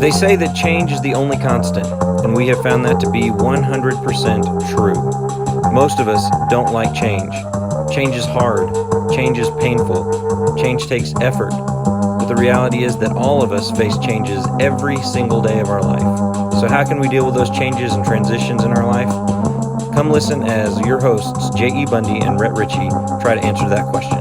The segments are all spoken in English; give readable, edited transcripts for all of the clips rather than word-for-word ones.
They say that change is the only constant, and we have found that to be 100% true. Most of us don't like change. Change is hard. Change is painful. Change takes effort. But the reality is that all of us face changes every single day of our life. So how can we deal with those changes and transitions in our life? Come listen as your hosts, J.E. Bundy and Rhett Ritchie, try to answer that question.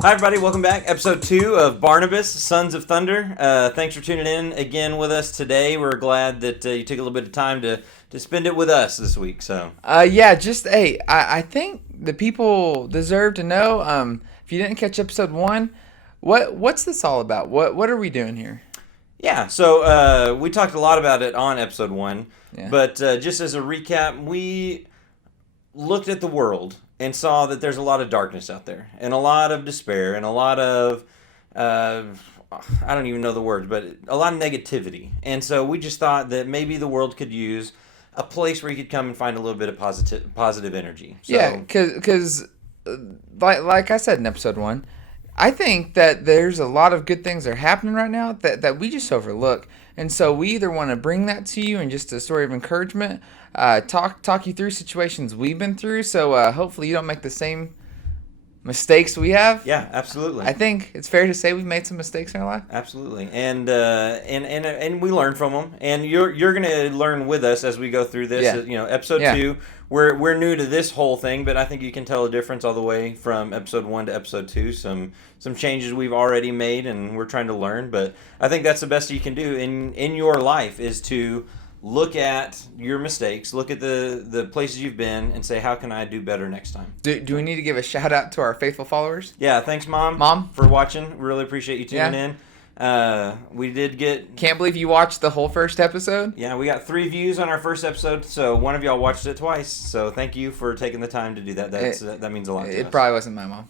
Hi, everybody. Welcome back. Episode 2 of Barnabas, Sons of Thunder. Thanks for tuning in again with us today. We're glad that you took a little bit of time to spend it with us this week. I think the people deserve to know, if you didn't catch episode 1, what's this all about? What are we doing here? Yeah, so we talked a lot about it on episode 1, Yeah. but just as a recap, we looked at the world and saw that there's a lot of darkness out there, and a lot of despair, and a lot of, I don't even know the words, but a lot of negativity. And so we just thought that maybe the world could use a place where you could come and find a little bit of positive energy. So, Yeah, because like I said in episode 1, I think that there's a lot of good things that are happening right now that we just overlook. And so we either want to bring that to you in just a story of encouragement, talk you through situations we've been through, so hopefully you don't make the same mistakes we have. Yeah, absolutely. I think it's fair to say we've made some mistakes in our life. Absolutely, and we learn from them, and you're gonna learn with us as we go through this. Yeah. You know, episode 2, we're new to this whole thing, but I think you can tell a difference all the way from episode 1 to episode 2. Some changes we've already made, and we're trying to learn. But I think that's the best you can do in your life is to look at your mistakes, look at the places you've been, and say, how can I do better next time? Do we need to give a shout out to our faithful followers? Yeah, thanks, Mom, for watching. Really appreciate you tuning in. We did get... Can't believe you watched the whole first episode? Yeah, we got 3 views on our first episode, so one of y'all watched it twice. So thank you for taking the time to do that. That means a lot to us. It probably wasn't my mom.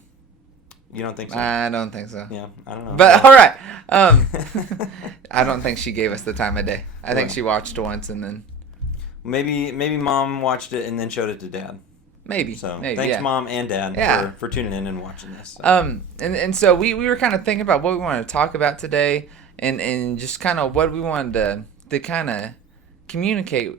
You don't think so? I don't think so. Yeah, I don't know. But all right, I don't think she gave us the time of day. I think she watched once and then maybe Mom watched it and then showed it to Dad. maybe. So maybe, thanks, yeah. Mom and Dad, for tuning in and watching this. So. And so we were kind of thinking about what we wanted to talk about today, and just kind of what we wanted to kind of communicate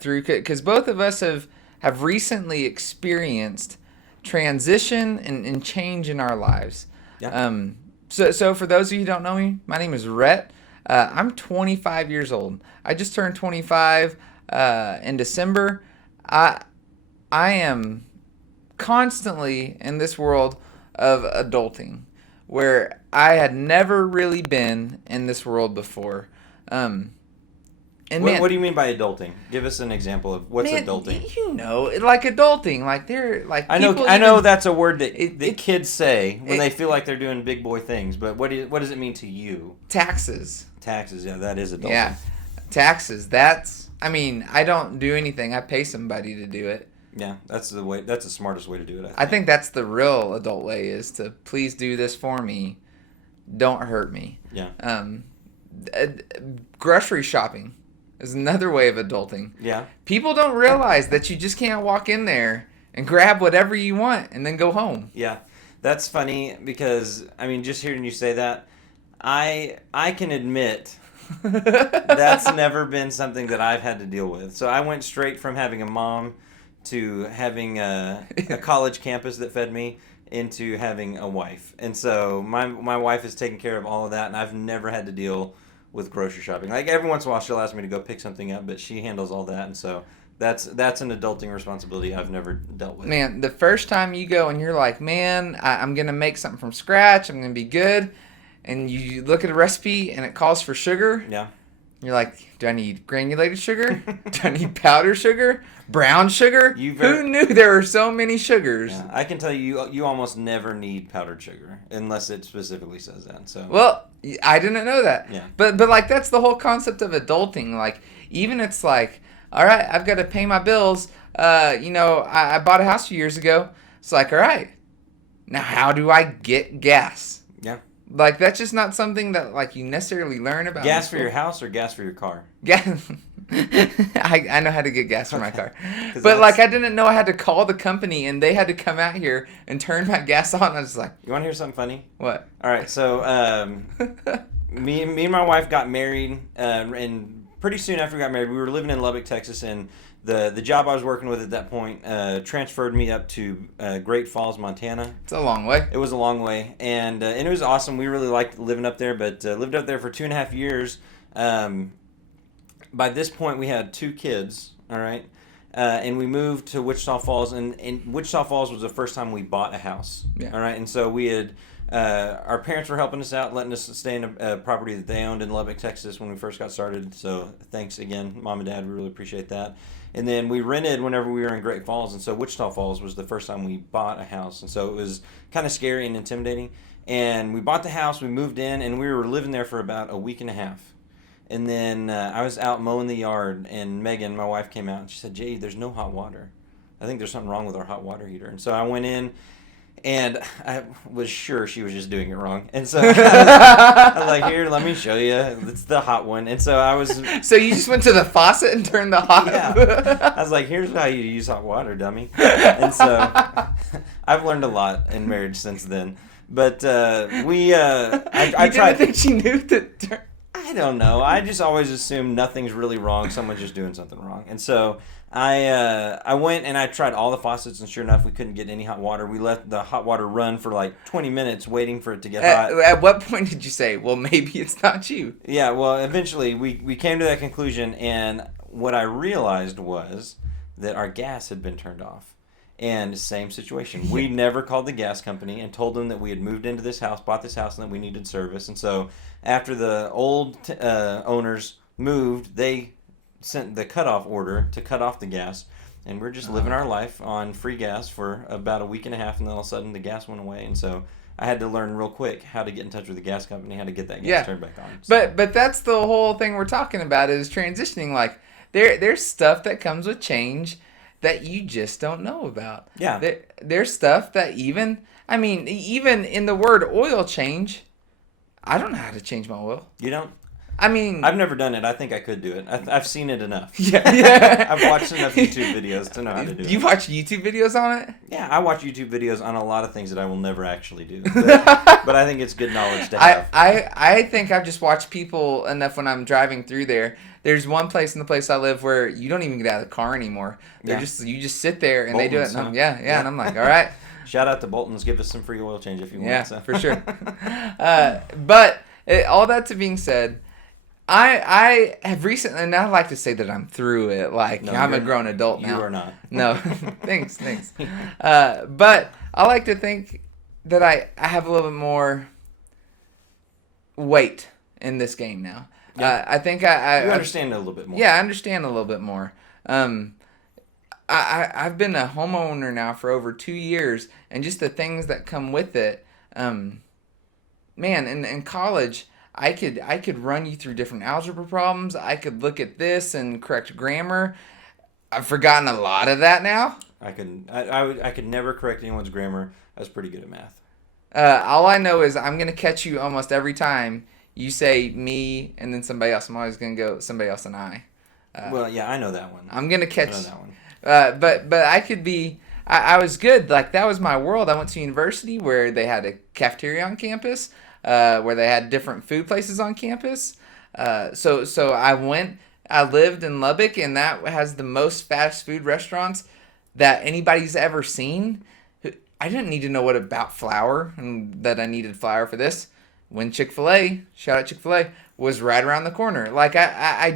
through, because both of us have recently experienced transition and change in our lives. Yeah. So for those of you who don't know me, my name is Rhett. I'm 25 years old. I just turned 25 in December. I am constantly in this world of adulting, where I had never really been in this world before. What do you mean by adulting? Give us an example of what's adulting. You know, like adulting, like they're like. I know that's a word that kids say when they feel like they're doing big boy things. But what does it mean to you? Taxes. Taxes, yeah, that is adulting. Yeah, taxes. I don't do anything. I pay somebody to do it. Yeah, that's the way. That's the smartest way to do it. I think that's the real adult way, is to please do this for me. Don't hurt me. Yeah. Grocery shopping is another way of adulting. Yeah. People don't realize that you just can't walk in there and grab whatever you want and then go home. Yeah. That's funny because, just hearing you say that, I can admit that's never been something that I've had to deal with. So I went straight from having a mom to having a college campus that fed me into having a wife. And so my wife has taken care of all of that, and I've never had to deal with grocery shopping. Like every once in a while she'll ask me to go pick something up, but she handles all that, and so that's an adulting responsibility I've never dealt with. Man, the first time you go and you're like, man, I'm going to make something from scratch, I'm going to be good, and you look at a recipe and it calls for sugar. Yeah. You're like, do I need granulated sugar? Do I need powdered sugar? Brown sugar? Who knew there were so many sugars? Yeah, I can tell you almost never need powdered sugar unless it specifically says that. So. Well, I didn't know that. Yeah. But like that's the whole concept of adulting. Like even it's like, all right, I've got to pay my bills. I bought a house a few years ago. It's like, all right, now how do I get gas? Yeah. Like that's just not something that like you necessarily learn about. Gas for your house or gas for your car? Gas. I know how to get gas for my Okay. car. 'Cause But like that's- I didn't know I had to call the company and they had to come out here and turn my gas on. I was like, You want to hear something funny? what? All right, so me and my wife got married, and pretty soon after we got married, we were living in Lubbock, Texas, and the job I was working with at that point transferred me up to Great Falls, Montana. It's a long way. It was a long way, and it was awesome. We really liked living up there, but lived up there for 2.5 years. By this point, we had 2 kids. All right. And we moved to Wichita Falls, and Wichita Falls was the first time we bought a house. Yeah. All right, and so we had our parents were helping us out, letting us stay in a property that they owned in Lubbock, Texas, when we first got started. So thanks again, Mom and Dad. We really appreciate that. And then we rented whenever we were in Great Falls, and so Wichita Falls was the first time we bought a house, and so it was kind of scary and intimidating. And we bought the house, we moved in, and we were living there for about a week and a half. And then I was out mowing the yard, and Megan, my wife, came out and she said, "Jay, there's no hot water. I think there's something wrong with our hot water heater." And so I went in, and I was sure she was just doing it wrong. And so I was like, "Here, let me show you. It's the hot one." And so I was, So you just went to the faucet and turned the hot. yeah. I was like, "Here's how you use hot water, dummy." And so I've learned a lot in marriage since then. But I You tried. didn't think she knew that. I don't know. I just always assume nothing's really wrong. Someone's just doing something wrong. And so I went and I tried all the faucets, and sure enough, we couldn't get any hot water. We let the hot water run for like 20 minutes waiting for it to get hot. At what point did you say, well, maybe it's not you? Yeah, well, eventually we came to that conclusion, and what I realized was that our gas had been turned off. And same situation. We never called the gas company and told them that we had moved into this house, bought this house, and that we needed service. And so after the old owners moved, they sent the cutoff order to cut off the gas. And we're just living our life on free gas for about a week and a half, and then all of a sudden the gas went away. And so I had to learn real quick how to get in touch with the gas company, how to get that gas Yeah. turned back on. So, But that's the whole thing we're talking about is transitioning. Like there's stuff that comes with change that you just don't know about. yeah. There's stuff that even in the word oil change, I don't know how to change my oil. You don't? I mean, I've never done it. I think I could do it. I've seen it enough. yeah. I've watched enough YouTube videos to know how to do You it. watch YouTube videos on it? Yeah, I watch YouTube videos on a lot of things that I will never actually do. But I think it's good knowledge to have. I think I've just watched people enough when I'm driving through there. There's one place in the place I live where you don't even get out of the car anymore. You just sit there and they do it. Bolton's, And huh? yeah, and I'm like, all right. Shout out to Bolton's. Give us some free oil change if you want. Yeah, So. for sure. But all that to being said, I have recently, and I like to say that I'm through it. Like, No, I'm a you're- grown adult now. You are not. No, thanks. But I like to think that I have a little bit more weight in this game now. Yeah. I think You I understand it a little bit more. yeah, I understand a little bit more. I've been a homeowner now for over 2 years, and just the things that come with it. Man, in college, I could run you through different algebra problems. I could look at this and correct grammar. I've forgotten a lot of that now. I could never correct anyone's grammar. I was pretty good at math. All I know is I'm gonna catch you almost every time you say me and then somebody else. I'm always gonna go somebody else and I. Well, yeah, I know that one. I'm gonna I catch. know that one. But I could be. I was good. Like that was my world. I went to university where they had a cafeteria on campus, where they had different food places on campus. So I went. I lived in Lubbock, and that has the most fast food restaurants that anybody's ever seen. I didn't need to know what about flour and that I needed flour for this. When Chick-fil-A, shout out Chick-fil-A, was right around the corner. Like I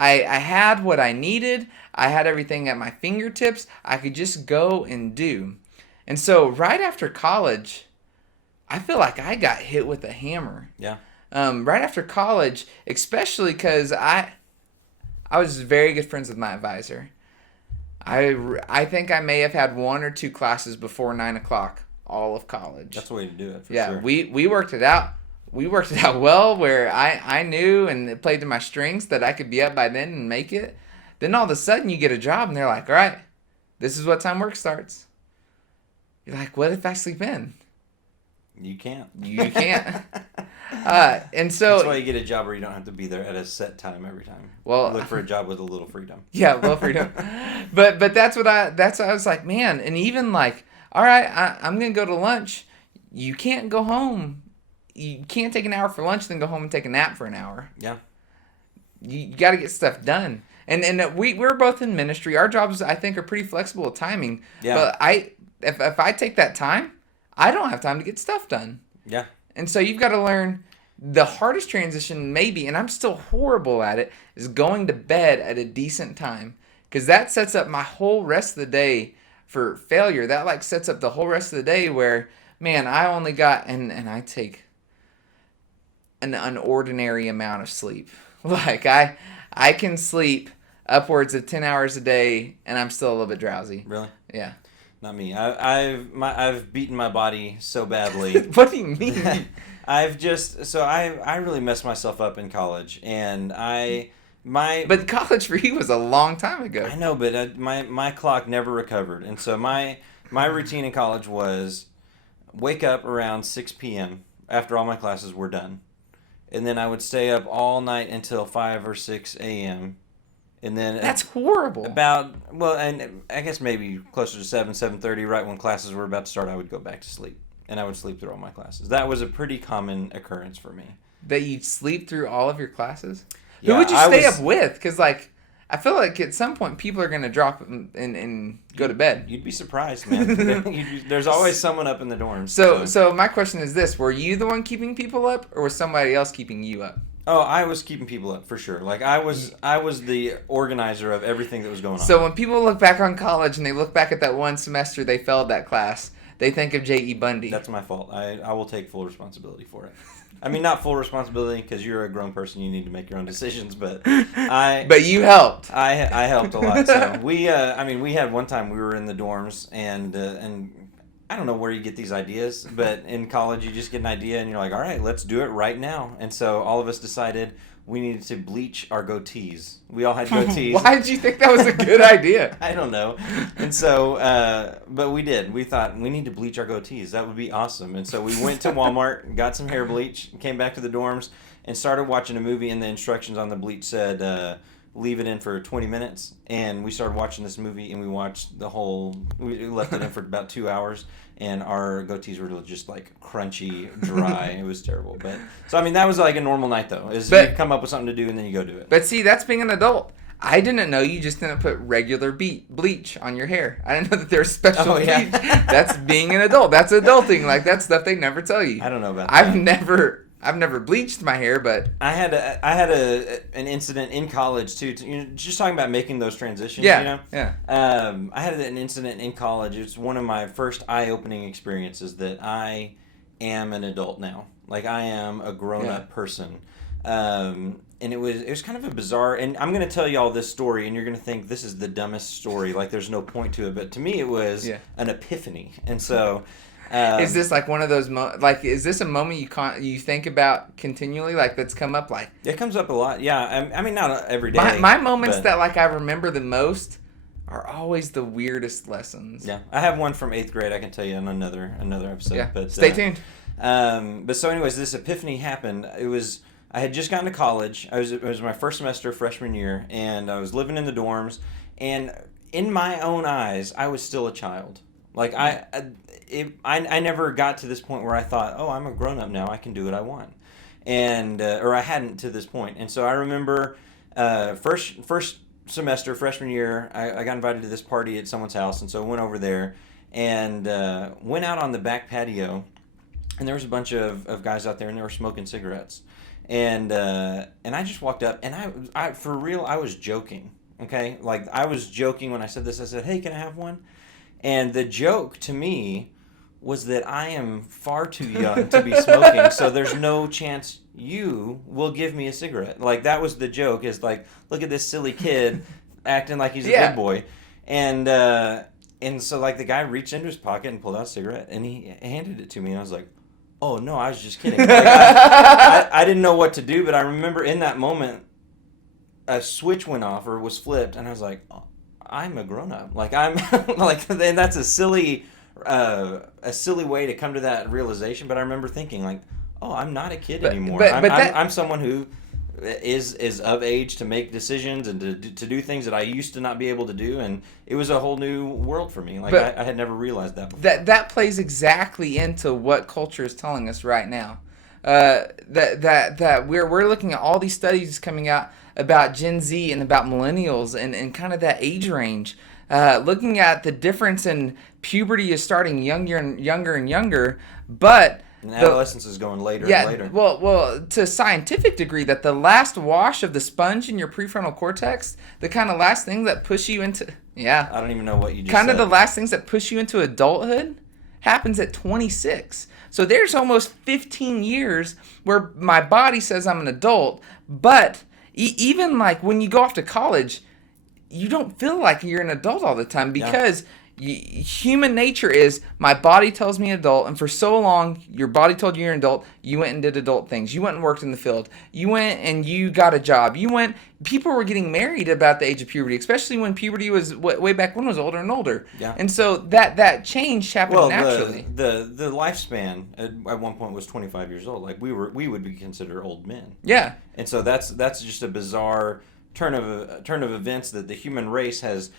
had what I needed. I had everything at my fingertips. I could just go and do. And so right after college, I feel like I got hit with a hammer. Yeah. Right after college, especially because I was very good friends with my advisor. I think I may have had 1 or 2 classes before 9 o'clock all of college. That's the way to do it, for Yeah, sure. we worked it out. We worked it out well where I knew and it played to my strengths that I could be up by then and make it. Then all of a sudden you get a job and they're like, all right, this is what time work starts. You're like, what if I sleep in? You can't. You can't. And so, That's why you get a job where you don't have to be there at a set time every time. well, You look for a job with a little freedom. yeah, well, freedom. But that's what I was like, man. And even like, all right, I'm gonna go to lunch. You can't go home. You can't take an hour for lunch, then go home and take a nap for an hour. Yeah. You got to get stuff done. And we're both in ministry. Our jobs, I think, are pretty flexible with timing. Yeah. But if I take that time, I don't have time to get stuff done. Yeah. And so you've got to learn the hardest transition maybe, and I'm still horrible at it, is going to bed at a decent time. Because that sets up my whole rest of the day for failure. That like sets up the whole rest of the day where, man, I only got, and I take an unordinary amount of sleep. Like I can sleep upwards of 10 hours a day and I'm still a little bit drowsy. Really? Yeah. Not me. I've beaten my body so badly. What do you mean? I really messed myself up in college, and But college for you was a long time ago. I know, but my clock never recovered, and so my routine in college was wake up around 6 p.m. after all my classes were done, and then I would stay up all night until 5 or 6 a.m. And then That's horrible. and I guess maybe closer to 7:30, right when classes were about to start, I would go back to sleep, and I would sleep through all my classes. That was a pretty common occurrence for me. That you'd sleep through all of your classes? Yeah, Who would you I stay was- up with? Because, like, I feel like at some point people are going to drop and go to bed. You'd be surprised, man. There's always someone up in the dorms. So my question is this. Were you the one keeping people up, or was somebody else keeping you up? Oh, I was keeping people up for sure. Like I was the organizer of everything that was going on. So when people look back on college and they look back at that one semester they failed that class, they think of J.E. Bundy. That's my fault. I will take full responsibility for it. I mean, not full responsibility because you're a grown person. You need to make your own decisions. But But you helped. I helped a lot. So we had one time we were in the dorms and I don't know where you get these ideas, but in college you just get an idea and you're like, all right, let's do it right now. And so all of us decided we needed to bleach our goatees. We all had goatees. Why did you think that was a good idea? I don't know. And so, but we did. We thought we need to bleach our goatees. That would be awesome. And so we went to Walmart, got some hair bleach, came back to the dorms, and started watching a movie. And the instructions on the bleach said, leave it in for 20 minutes. And we started watching this movie, and we left it in for about 2 hours. And our goatees were just like crunchy, dry. It was terrible. But so I mean, that was like a normal night though. You come up with something to do and then you go do it. But see, that's being an adult. I didn't know you just didn't put regular bleach on your hair. I didn't know that there's special bleach. That's being an adult. That's adulting. Like that's stuff they never tell you. I don't know about that. I've never bleached my hair, but I had an incident in college too. Just talking about making those transitions. Yeah. I had an incident in college. It's one of my first eye-opening experiences that I am an adult now. Like I am a grown-up person. And it was kind of a bizarre. And I'm going to tell you all this story, and you're going to think this is the dumbest story. Like there's no point to it, but to me it was an epiphany. And so. Is this like one of those is this a moment you think about continually, like that's come up like it comes up a lot? Yeah, I mean not every day. My moments that like I remember the most are always the weirdest lessons. Yeah, I have one from 8th grade. I can tell you in another episode. Yeah, but stay tuned. But so anyways, this epiphany happened. I had just gotten to college. It was my first semester freshman year, and I was living in the dorms. And in my own eyes, I was still a child. Like I never got to this point where I thought, oh, I'm a grown up now. I can do what I want, or I hadn't to this point. And so I remember first semester freshman year, I got invited to this party at someone's house, and so I went over there and went out on the back patio, and there was a bunch of guys out there, and they were smoking cigarettes, and I just walked up, and I for real I was joking. Okay, like I was joking when I said this. I said, hey, can I have one? And the joke to me was that I am far too young to be smoking, so there's no chance you will give me a cigarette. Like, that was the joke, is like, look at this silly kid acting like he's a good boy. And so, like, the guy reached into his pocket and pulled out a cigarette, and he handed it to me, and I was like, oh, no, I was just kidding. Like, I didn't know what to do, but I remember in that moment, a switch went off or was flipped, and I was like, oh, I'm a grown-up. Like, I'm like, and that's a silly way to come to that realization. But I remember thinking, like, oh, I'm not a kid But anymore. but I'm, but I'm, that I'm someone who is of age to make decisions and to do things that I used to not be able to do, and it was a whole new world for me. Like but I had never realized that before. that plays exactly into what culture is telling us right now. That we're looking at all these studies coming out about Gen Z and about millennials and kind of that age range. Looking at the difference in puberty is starting younger and younger and younger, but And the, adolescence is going later and yeah, later. well, to a scientific degree, that the last wash of the sponge in your prefrontal cortex, the kind of last thing that push you into, yeah, I don't even know what you just kind said. of the last things that push you into adulthood happens at 26. So there's almost 15 years where my body says I'm an adult, but even like when you go off to college, you don't feel like you're an adult all the time because human nature is my body tells me adult, and for so long your body told you you're an adult. You went and did adult things. You went and worked in the field. You went and you got a job. People were getting married about the age of puberty, especially when puberty was way back when was older and older. Yeah. And so that change happened Well, naturally. the lifespan at one point was 25 years old. Like we would be considered old men. Yeah. And so that's just a bizarre turn of events that the human race has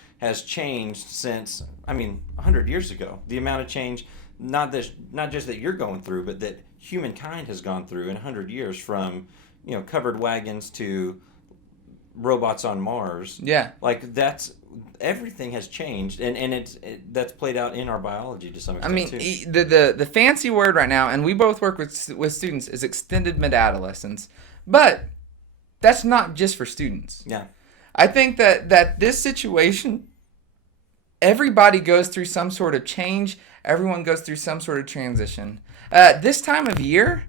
changed since 100 years ago. The amount of change, not just that you're going through, but that humankind has gone through in 100 years, from covered wagons to robots on Mars. Yeah. Like everything has changed, and that's played out in our biology to some extent too. The fancy word right now, and we both work with students, is extended mid-adolescence. But that's not just for students. Yeah. I think that this situation, everybody goes through some sort of change. Everyone goes through some sort of transition. This time of year,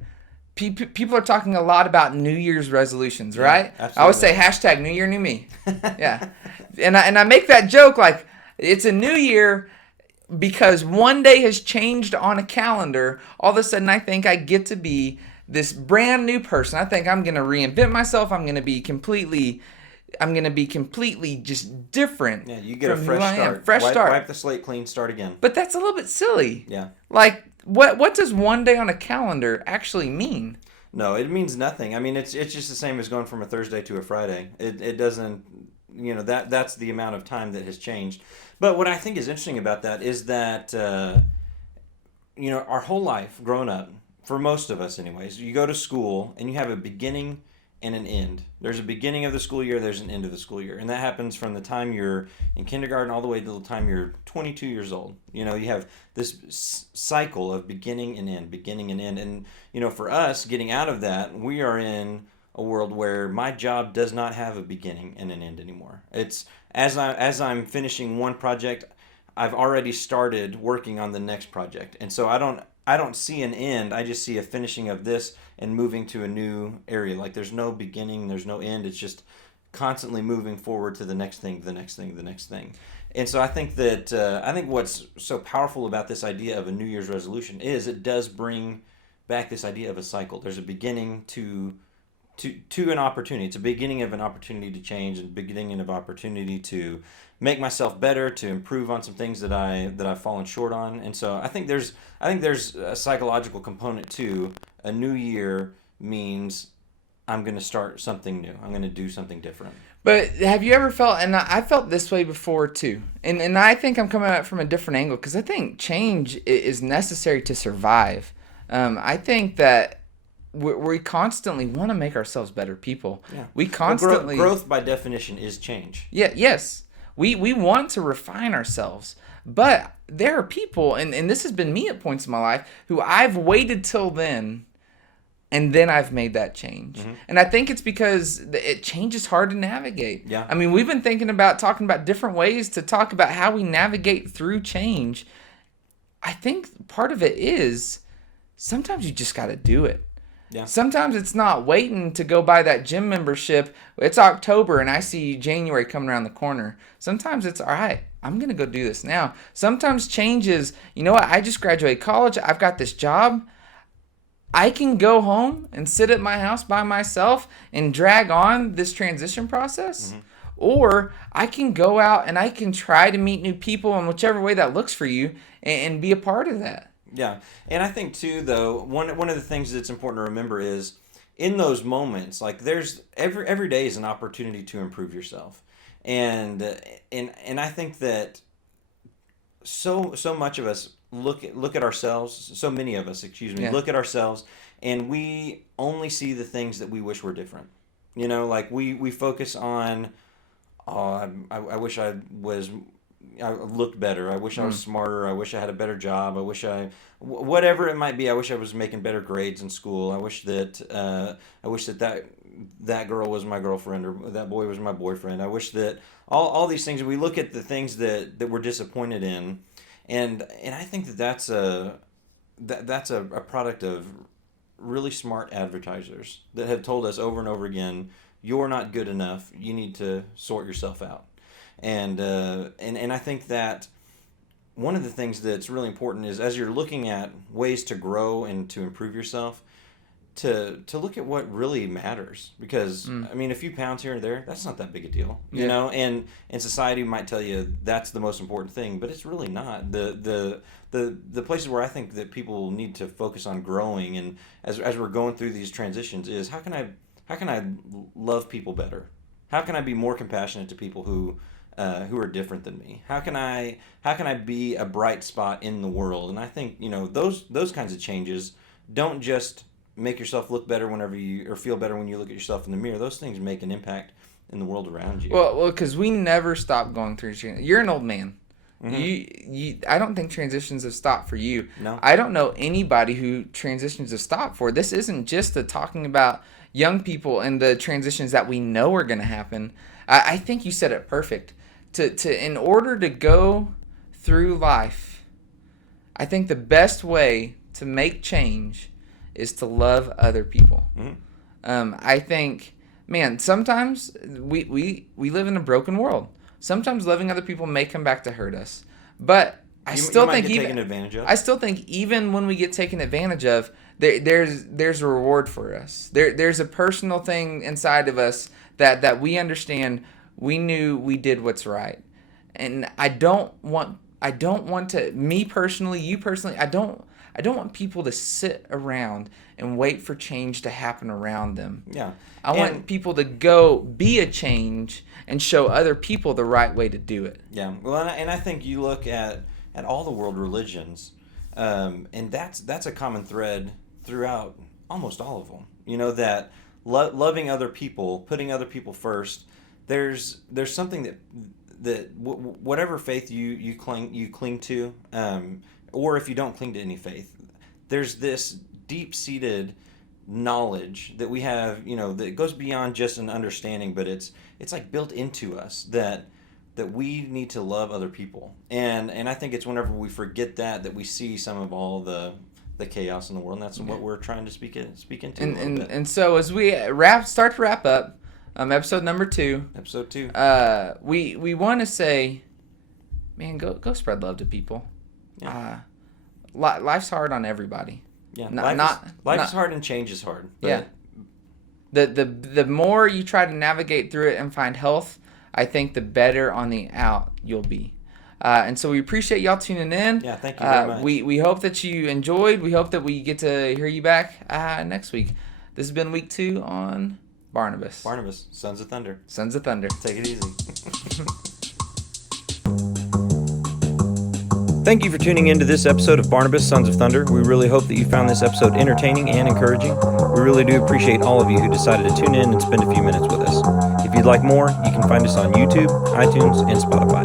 people are talking a lot about New Year's resolutions, right? Absolutely. I always say hashtag New Year, New Me. Yeah. And I make that joke like it's a new year because one day has changed on a calendar. All of a sudden, I think I get to be this brand new person. I think I'm going to reinvent myself. I'm going to be completely just different. Yeah, you get a from fresh who I am. start. Fresh start. Wipe the slate clean, start again. But that's a little bit silly. Yeah. Like, what does one day on a calendar actually mean? No, it means nothing. I mean, it's just the same as going from a Thursday to a Friday. It doesn't, that's the amount of time that has changed. But what I think is interesting about that is that, our whole life growing up, for most of us anyways, you go to school and you have a beginning and an end. There's a beginning of the school year, there's an end of the school year. And that happens from the time you're in kindergarten all the way to the time you're 22 years old. You have this cycle of beginning and end, beginning and end. And, for us, getting out of that, we are in a world where my job does not have a beginning and an end anymore. It's as I'm finishing one project, I've already started working on the next project. And so I don't see an end. I just see a finishing of this and moving to a new area. Like there's no beginning, there's no end. It's just constantly moving forward to the next thing, the next thing, the next thing. And so I think that what's so powerful about this idea of a New Year's resolution is it does bring back this idea of a cycle. There's a beginning to an opportunity. It's a beginning of an opportunity to change and beginning of opportunity to make myself better, to improve on some things that I've fallen short on. And so I think there's a psychological component to a new year means I'm going to start something new. I'm going to do something different. But have you ever felt, and I felt this way before too, and I think I'm coming at it from a different angle because I think change is necessary to survive. I think that we constantly want to make ourselves better people. Yeah. We constantly... Growth by definition is change. Yeah. Yes. We want to refine ourselves. But there are people, and this has been me at points in my life, who I've waited till then, and then I've made that change. Mm-hmm. And I think it's because change is hard to navigate. Yeah. I mean, we've been talking about different ways to talk about how we navigate through change. I think part of it is sometimes you just got to do it. Yeah. Sometimes it's not waiting to go buy that gym membership. It's October and I see January coming around the corner. Sometimes it's, all right, I'm going to go do this now. Sometimes change is, you know what, I just graduated college. I've got this job. I can go home and sit at my house by myself and drag on this transition process. Mm-hmm. Or I can go out and I can try to meet new people in whichever way that looks for you and be a part of that. Yeah, and I think too, though, one of the things that's important to remember is in those moments, like there's every day is an opportunity to improve yourself, and and I think that so much of us look at ourselves. So many of us, excuse me, Yeah. look at ourselves, and we only see the things that we wish were different. You know, like we focus on, oh, I wish I looked better. I wish I was Mm. smarter. I wish I had a better job. I wish whatever it might be. I wish I was making better grades in school. I wish that girl was my girlfriend or that boy was my boyfriend. I wish that all these things. We look at the things that we're disappointed in, and I think that's a product of really smart advertisers that have told us over and over again, you're not good enough. You need to sort yourself out. And I think that one of the things that's really important is as you're looking at ways to grow and to improve yourself, to look at what really matters. Because Mm. I mean, a few pounds here and there, that's not that big a deal, you Yeah. know. And society might tell you that's the most important thing, but it's really not. The places where I think that people need to focus on growing and as we're going through these transitions is how can I love people better? How can I be more compassionate to people who are different than me? How can I be a bright spot in the world? And I think those kinds of changes don't just make yourself look better whenever you or feel better when you look at yourself in the mirror. Those things make an impact in the world around you. Well, because we never stop going through. You're an old man. Mhm. I don't think transitions have stopped for you. No. I don't know anybody who transitions have stopped for. This isn't just talking about young people and the transitions that we know are going to happen. I think you said it perfect. In order to go through life, I think the best way to make change is to love other people. Mhm. I think, man, sometimes we live in a broken world. Sometimes loving other people may come back to hurt us, but I You still might think get even taken advantage of. I still think even when we get taken advantage of, there's a reward for us. There's a personal thing inside of us that we understand. We knew we did what's right, and I don't want to, me personally, you personally, I don't want people to sit around and wait for change to happen around them. Yeah. I want people to go be a change and show other people the right way to do it. Yeah, well, and I think you look at all the world religions, and that's a common thread throughout almost all of them. You know that loving other people, putting other people first. There's something that whatever faith you cling to, or if you don't cling to any faith, there's this deep seated knowledge that we have, that goes beyond just an understanding, but it's like built into us that we need to love other people. And I think it's whenever we forget that we see some of all the chaos in the world, and that's what we're trying to speak into a little bit. And so as we start to wrap up, episode number 2. Episode 2. We want to say, man, go spread love to people. Yeah. Life's hard on everybody. Yeah, Life is hard and change is hard. But Yeah. The more you try to navigate through it and find health, I think the better on the out you'll be. And so we appreciate y'all tuning in. Yeah, thank you very much. We hope that you enjoyed. We hope that we get to hear you back next week. This has been week 2 on Barnabas. Barnabas, Sons of Thunder. Sons of Thunder. Take it easy. Thank you for tuning in to this episode of Barnabas, Sons of Thunder. We really hope that you found this episode entertaining and encouraging. We really do appreciate all of you who decided to tune in and spend a few minutes with us. If you'd like more, you can find us on YouTube, iTunes, and Spotify.